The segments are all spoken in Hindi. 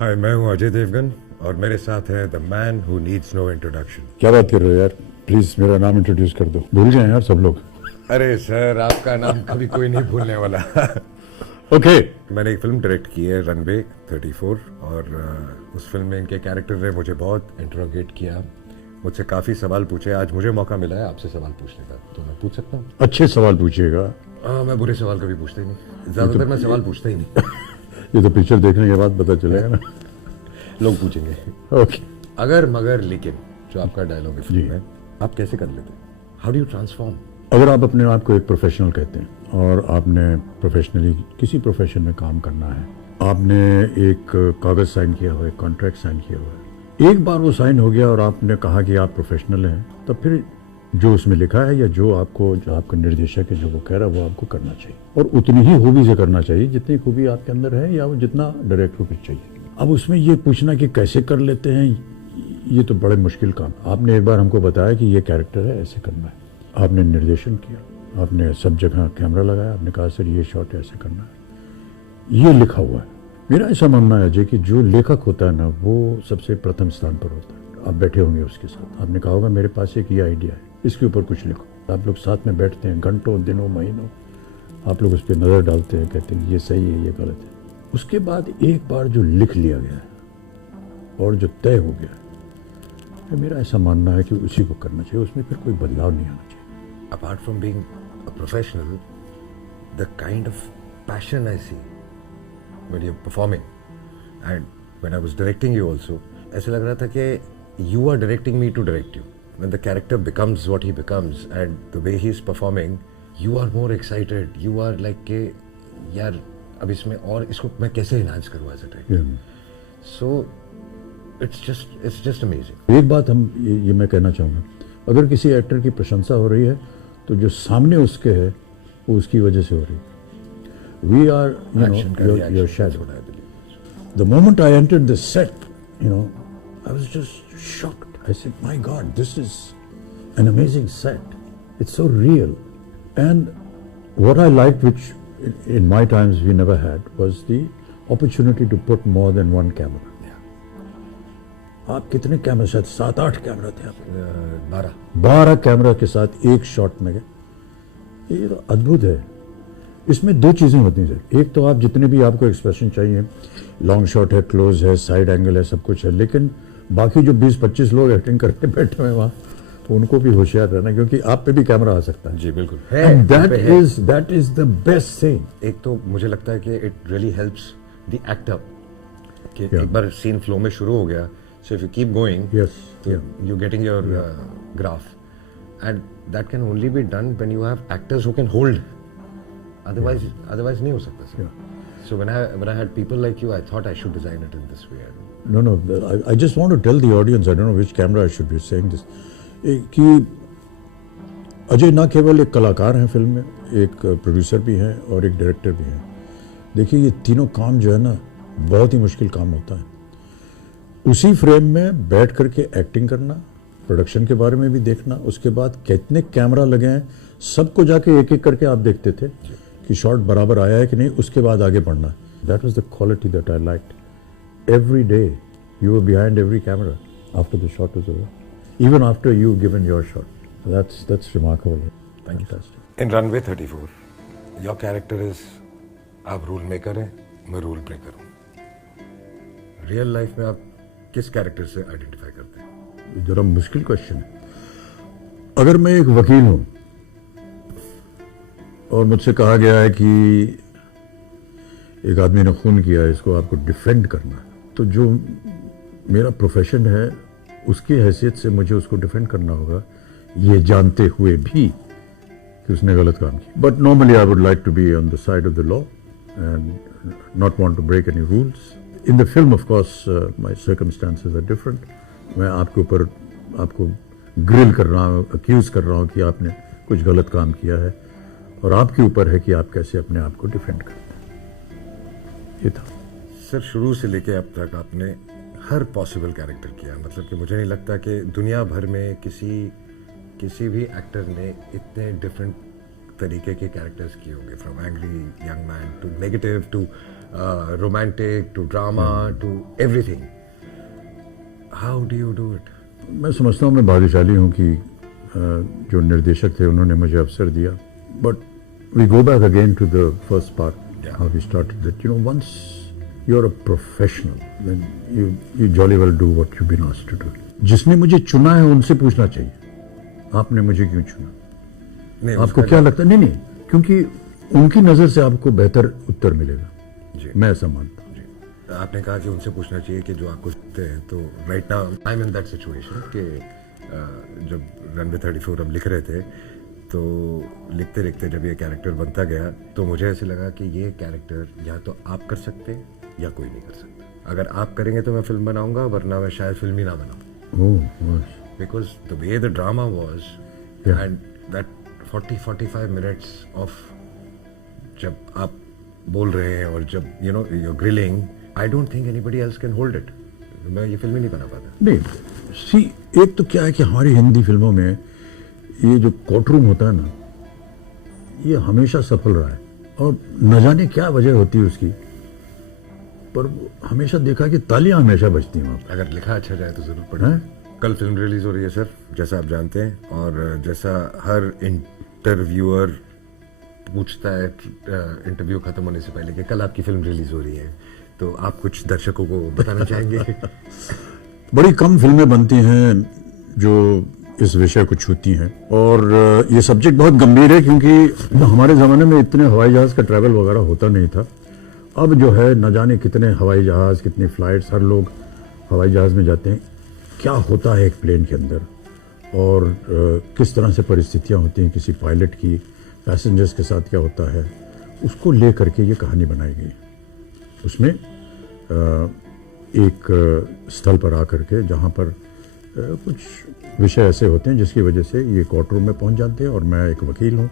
हाय, मैं हूँ अजय देवगन और मेरे साथ है the man who needs no introduction. क्या बात कर रहे हो यार? प्लीज मेरा नाम इंट्रोड्यूस कर दो, भूल गए यार सब लोग। अरे सर, आपका नाम कभी कोई नहीं भूलने वाला। ओके। मैंने एक फिल्म डायरेक्ट की है, रनवे 34, और उस फिल्म में इनके कैरेक्टर ने मुझे बहुत इंट्रोगेट किया, मुझसे काफ़ी सवाल पूछे। आज मुझे मौका मिला है आपसे सवाल पूछने का, तो मैं पूछ सकता हूँ? अच्छे सवाल पूछिएगा। मैं बुरे सवाल कभी पूछता ही नहीं, ज़्यादातर मैं सवाल पूछता ही नहीं। ये तो पिक्चर देखने के बाद पता चलेगा ना। लोग पूछेंगे। ओके। अगर मगर लेकिन जो आपका डायलॉग है फिल्म में, आप कैसे कर लेते? How do you transform? अगर आप अपने आप को एक प्रोफेशनल कहते हैं और आपने प्रोफेशनली किसी प्रोफेशन में काम करना है, आपने एक कागज साइन किया हुआ है, कॉन्ट्रैक्ट साइन किया हुआ है, एक बार वो साइन हो गया और आपने कहा कि आप प्रोफेशनल हैं, तब फिर जो उसमें लिखा है या जो आपका निर्देशक है जो वो कह रहा है वो आपको करना चाहिए, और उतनी ही खूबी से करना चाहिए जितनी खूबी आपके अंदर है या वो जितना डायरेक्टर को चाहिए। अब उसमें ये पूछना कि कैसे कर लेते हैं, ये तो बड़े मुश्किल काम। आपने एक बार हमको बताया कि ये कैरेक्टर है, ऐसे करना है, आपने निर्देशन किया, आपने सब जगह कैमरा लगाया, आपने कहा सर ये शॉट ऐसे करना है, ये लिखा हुआ है। मेरा ऐसा मानना है अजय कि जो लेखक होता है ना वो सबसे प्रथम स्थान पर होता है। आप बैठे होंगे उसके साथ, आपने कहा होगा मेरे पास एक ये आइडिया है, इसके ऊपर कुछ लिखो। आप लोग साथ में बैठते हैं घंटों दिनों महीनों, आप लोग उस पर नज़र डालते हैं, कहते हैं ये सही है ये गलत है। उसके बाद एक बार जो लिख लिया गया है और जो तय हो गया है, मेरा ऐसा मानना है कि उसी को करना चाहिए, उसमें फिर कोई बदलाव नहीं आना चाहिए। Apart from being a professional, the kind of passion I see when you're performing, and when I was directing you also, ऐसा लग रहा था कि you are directing me to direct you. When the character becomes what he becomes and the way he is performing, you are more excited. You are like कि यार अब इसमें और इसको मैं कैसे enhance करूँ as a director. So it's just amazing. एक बात ये मैं कहना चाहूँगा, अगर किसी एक्टर की प्रशंसा हो रही है तो जो सामने उसके है वो उसकी वजह से हो रही है। We are your shadow. The moment I entered the set, I was just shocked. I said my god, this is an amazing set, it's so real. And what I like which in my times we never had was the opportunity to put more than one camera. आप कितने कैमरे, शायद 7-8 कैमरा थे आप? 12 कैमरा के साथ एक शॉट में गए। ये तो अद्भुत है। इसमें दो चीज़ें होती हैं सर, एक तो आप जितने भी आपको एक्सप्रेशन चाहिए, लॉन्ग शॉट है, क्लोज है, साइड एंगल है, सब कुछ है, लेकिन बाकी जो 20-25 लोग एक्टिंग करके बैठे हुए वहाँ, तो उनको भी होशियार रहना, क्योंकि आप पे भी कैमरा आ सकता है। जी बिल्कुल है। That is the best thing. एक तो मुझे लगता है कि it really helps the actor कि एक बार सीन फ्लो में शुरू हो गया, so if you keep going, you're getting your graph, and that can only be done when you have actors who can hold. Otherwise नहीं हो सकता sir. So when I had people like you, I thought I should design it in this way. No, I just want to tell the audience, I don't know which camera I should be saying this, कि अजय ना केवल एक कलाकार हैं फिल्म में, एक प्रोड्यूसर भी हैं और एक डायरेक्टर भी हैं। देखिए ये तीनों काम जो है ना बहुत ही मुश्किल काम होता है। उसी फ्रेम में बैठ करके एक्टिंग करना, प्रोडक्शन के बारे में भी देखना, उसके बाद कितने कैमरा लगे हैं सबको जाके एक एक करके आप देखते थे कि शॉट बराबर आया है कि नहीं, उसके बाद आगे बढ़ना। That was the quality that I liked. Every day you were behind every camera after the shot was over, even after you given your shot. That's remarkable. Thank you. In runway 34 your character is, आप रूल मेकर हैं, मैं रूल ब्रेकर हूँ। रियल लाइफ में आप किस कैरेक्टर से आइडेंटिफाई करते हैं? जरा मुश्किल क्वेश्चन है। अगर मैं एक वकील हूं और मुझसे कहा गया है कि एक आदमी ने खून किया है, इसको आपको डिफेंड करना है, तो जो मेरा प्रोफेशन है उसकी हैसियत से मुझे उसको डिफेंड करना होगा, ये जानते हुए भी कि उसने गलत काम किया। But normally I would like to be on the side of the law and not want to break any rules. In the film, of course, my circumstances are different. मैं आपके ऊपर आपको ग्रिल कर रहा हूँ, अक्यूज कर रहा हूँ कि आपने कुछ गलत काम किया है, और आपके ऊपर है कि आप कैसे अपने आप को डिफेंड करते हैं। ये था सर। शुरू से लेके अब तक आपने हर पॉसिबल कैरेक्टर किया, मतलब कि मुझे नहीं लगता कि दुनिया भर में किसी भी एक्टर ने इतने डिफरेंट तरीके के कैरेक्टर्स किए होंगे, from angry young man to negative to romantic to drama to everything. How do you do it? मैं समझता हूँ मैं भाग्यशाली हूँ कि जो निर्देशक थे उन्होंने मुझे अवसर दिया. But we go back again to the first part, how we started that. Once you are a professional then you jolly well do what you been asked to do. जिसने मुझे चुना है उनसे पूछना चाहिए, आपने मुझे क्यों चुना? नहीं, आपको क्या लगता है? नहीं, क्योंकि उनकी नजर से आपको बेहतर उत्तर मिलेगा. मैं ऐसा मानता हूँ. आपने कहा कि उनसे पूछना चाहिए कि जो आपको सकते हैं. तो right now I am in that situation कि जब रनवे 34 हम लिख रहे थे तो लिखते लिखते जब ये कैरेक्टर बनता गया तो मुझे ऐसे लगा कि ये कैरेक्टर या तो आप कर सकते हैं या कोई नहीं कर सकता. अगर आप करेंगे तो मैं फिल्म बनाऊंगा, वरना मैं शायद फिल्म ही ना बनाऊं. Because the way the drama was and that 40-45 minutes of जब आप बोल रहे हैं और जब you're grilling, I don't think anybody else can hold it. मैं ये फिल्म ही नहीं बना पाता. नहीं, सी एक तो क्या है कि हमारी हिंदी फिल्मों में ये जो कोर्ट रूम होता है ना, ये हमेशा सफल रहा है. और न जाने क्या वजह होती है उसकी, पर हमेशा देखा कि तालियां हमेशा बजती हैं वहाँ पर. अगर लिखा अच्छा जाए तो जरूर पढ़े. कल फिल्म रिलीज हो रही है सर, जैसा आप जानते हैं, और जैसा हर इंटरव्यूअर पूछता है इंटरव्यू खत्म होने से पहले कि कल आपकी फिल्म रिलीज हो रही है, तो आप कुछ दर्शकों को बताना चाहेंगे? बड़ी कम फिल्में बनती हैं जो इस विषय को छूती हैं, और ये सब्जेक्ट बहुत गंभीर है क्योंकि हमारे ज़माने में इतने हवाई जहाज का ट्रैवल वगैरह होता नहीं था. अब जो है न जाने कितने हवाई जहाज, कितनी फ्लाइट्स, हर लोग हवाई जहाज में जाते हैं. क्या होता है एक प्लेन के अंदर और किस तरह से परिस्थितियाँ होती हैं किसी पायलट की, पैसेंजर्स के साथ क्या होता है, उसको ले करके ये कहानी बनाई गई. उसमें एक स्थल पर आकर के जहाँ पर कुछ विषय ऐसे होते हैं जिसकी वजह से ये कोर्ट रूम में पहुँच जाते हैं, और मैं एक वकील हूँ.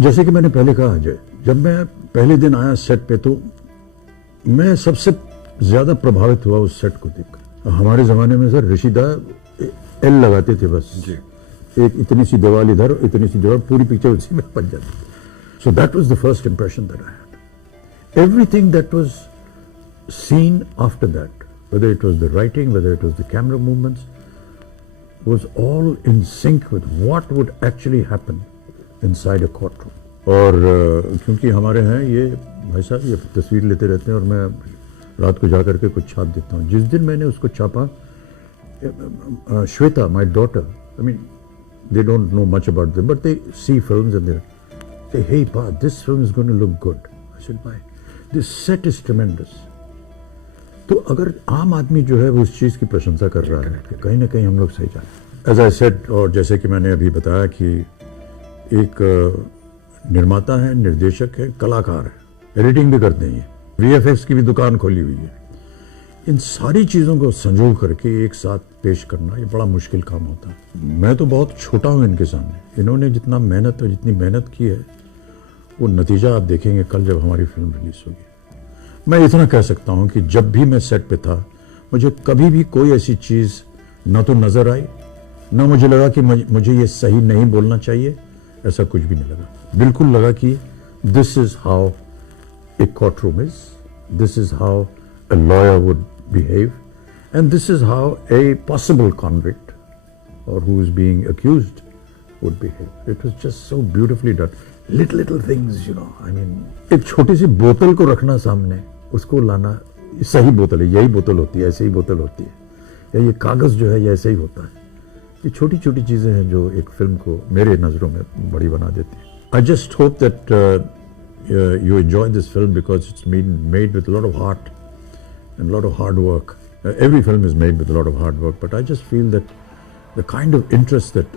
जैसे कि मैंने पहले कहा अजय, जब मैं पहले दिन आया सेट पे तो मैं सबसे ज़्यादा प्रभावित हुआ उस सेट को देखकर. हमारे ज़माने में सर ऋषिदा एल लगाते थे बस जी. एक इतनी सी दीवार इधर, इतनी सी दीवार, पूरी पिक्चर उसी में बन जाती थी. So that was the first impression that I had. Everything that was scene after that, whether it was the writing, whether it was the camera movements, was all in sync with what would actually happen inside a courtroom. और क्योंकि हमारे हैं ये भाई साहब, ये तस्वीर लेते रहते हैं और मैं रात को जा करके कुछ छाप देता हूँ. जिस दिन मैंने उसको छापा, Shweta, my daughter, I mean they don't know much about them, but they see films and they say, hey pa, this film is going to look good. I said, why? This set is tremendous. तो अगर आम आदमी जो है वो उस चीज़ की प्रशंसा कर रहा है, कहीं ना कहीं हम लोग सही जा रहे हैं. As I said, और जैसे कि मैंने अभी बताया कि एक निर्माता है, निर्देशक है, कलाकार है, एडिटिंग भी करते हैं, VFX की भी दुकान खोली हुई है. इन सारी चीज़ों को संजो करके एक साथ पेश करना ये बड़ा मुश्किल काम होता है. मैं तो बहुत छोटा हूँ इनके सामने. इन्होंने जितना मेहनत और जितनी मेहनत की है वो नतीजा आप देखेंगे कल जब हमारी फिल्म रिलीज होगी. मैं इतना कह सकता हूँ कि जब भी मैं सेट पे था मुझे कभी भी कोई ऐसी चीज़ ना तो नज़र आई, ना मुझे लगा कि मुझे ये सही नहीं बोलना चाहिए. ऐसा कुछ भी नहीं लगा. बिल्कुल लगा कि this is how a court room is, this is how a lawyer would behave, and this is how a possible convict or who is being accused would behave. It was just so beautifully done. Little things, I mean, एक छोटी सी बोतल को रखना सामने, उसको लाना, सही बोतल है, यही बोतल होती है, ऐसे ही बोतल होती है, या ये कागज जो है ये ऐसे ही होता है. ये छोटी छोटी चीजें हैं जो एक फिल्म को मेरे नजरों में बड़ी बना देती है. I just hope that you enjoy this film because it's been made with a lot of heart and a lot of hard work. Every film is made with a lot of hard work, but I just feel that the kind of interest that